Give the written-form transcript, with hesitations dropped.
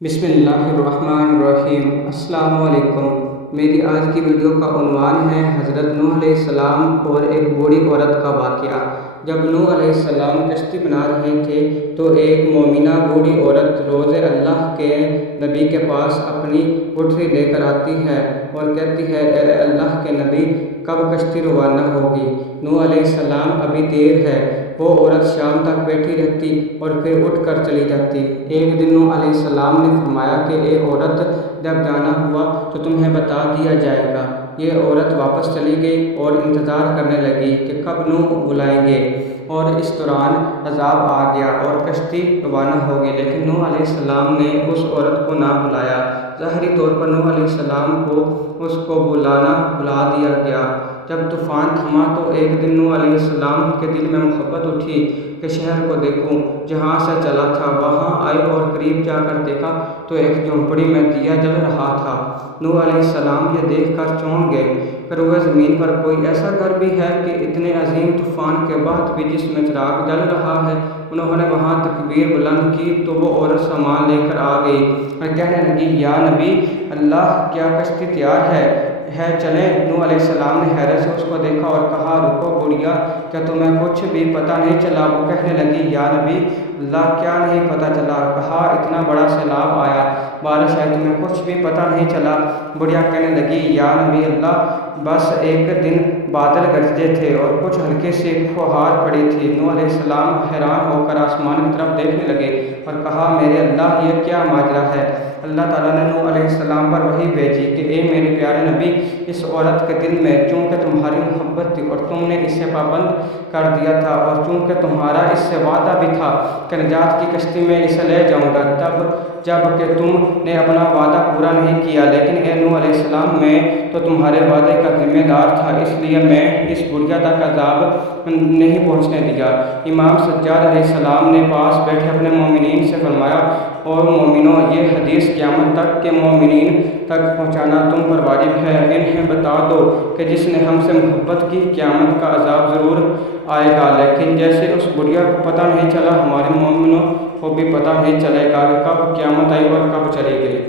بسم اللہ الرحمن الرحیم۔ السلام علیکم۔ میری آج کی ویڈیو کا عنوان ہے حضرت نوح علیہ السلام اور ایک بوڑھی عورت کا واقعہ۔ جب نوح علیہ السلام کشتی بنا رہے تھے تو ایک مومنہ بوڑھی عورت روز اللہ کے نبی کے پاس اپنی پٹری لے کر آتی ہے اور کہتی ہے، اے اللہ کے نبی، کب کشتی روانہ ہوگی؟ نوح علیہ السلام، ابھی دیر ہے۔ وہ عورت شام تک بیٹھی رہتی اور پھر اٹھ کر چلی جاتی۔ ایک دن نوح علیہ السلام نے فرمایا کہ اے عورت، جب جانا ہوا تو تمہیں بتا دیا جائے گا۔ یہ عورت واپس چلی گئی اور انتظار کرنے لگی کہ کب نوح بلائیں گے، اور اس دوران عذاب آ گیا اور کشتی روانہ ہو گئی، لیکن نوح علیہ السلام نے اس عورت کو نہ بلایا۔ ظاہری طور پر نوح علیہ السلام کو اس کو بلا دیا گیا۔ جب طوفان تھما تو ایک دن نوح علیہ السلام کے دل میں محبت اٹھی کہ شہر کو دیکھوں جہاں سے چلا تھا۔ وہاں آئے اور قریب جا کر دیکھا تو ایک جھونپڑی میں دیا جل رہا تھا۔ نوح علیہ السلام یہ دیکھ کر چونک گئے کہ روئے زمین پر کوئی ایسا گھر بھی ہے کہ اتنے عظیم طوفان کے بعد بھی جس میں چراغ جل رہا ہے۔ انہوں نے وہاں تکبیر بلند کی تو وہ عورت سامان لے کر آ گئی اور کہنے لگی، یا نبی اللہ، کیا کشتی تیار ہے چلیں؟ نوح علیہ السلام نے حیرت سے اس کو دیکھا اور کہا، رکو بڑھیا، کیا تمہیں کچھ بھی پتہ نہیں چلا؟ وہ کہنے لگی، یا نبی اللہ، کیا نہیں پتہ چلا؟ کہا، اتنا بڑا سیلاب آیا، بارش آئی، تمہیں کچھ بھی پتہ نہیں چلا؟ بڑھیا کہنے لگی، یا نبی اللہ، بس ایک دن بادل گرجے تھے اور کچھ ہلکی سی فوہار پڑی تھی۔ نوح علیہ السلام حیران ہو کر آسمان کی طرف دیکھنے لگے اور کہا، میرے اللہ، یہ کیا ماجرا ہے؟ اللہ تعالیٰ نے نوح علیہ السلام پر وحی بھیجی کہ اے میرے پیارے نبی، اس عورت کے دل میں چونکہ تمہاری محبت تھی اور تم نے اسے پابند کر دیا تھا، اور چونکہ تمہارا اس سے وعدہ بھی تھا کہ نجات کی کشتی میں اسے لے جاؤں گا، جب کہ تم نے اپنا وعدہ پورا نہیں کیا، لیکن اے نوح علیہ السلام، میں تو تمہارے وعدے کا ذمہ دار تھا، اس لیے میں اس بڑھیا تک عذاب نہیں پہنچنے دیا۔ امام سجاد علیہ السلام نے پاس بیٹھے اپنے مومنین سے فرمایا، اور مومنوں، یہ حدیث قیامت تک کے مومنین تک پہنچانا تم پر واجب ہے۔ انہیں بتا دو کہ جس نے ہم سے محبت کی، قیامت کا عذاب ضرور آئے گا، لیکن جیسے اس بڑھیا کو پتہ نہیں چلا، ہمارے مومنوں کو بھی پتہ نہیں چلے گا کہ کب قیامت آئی اور کب چلی گئی۔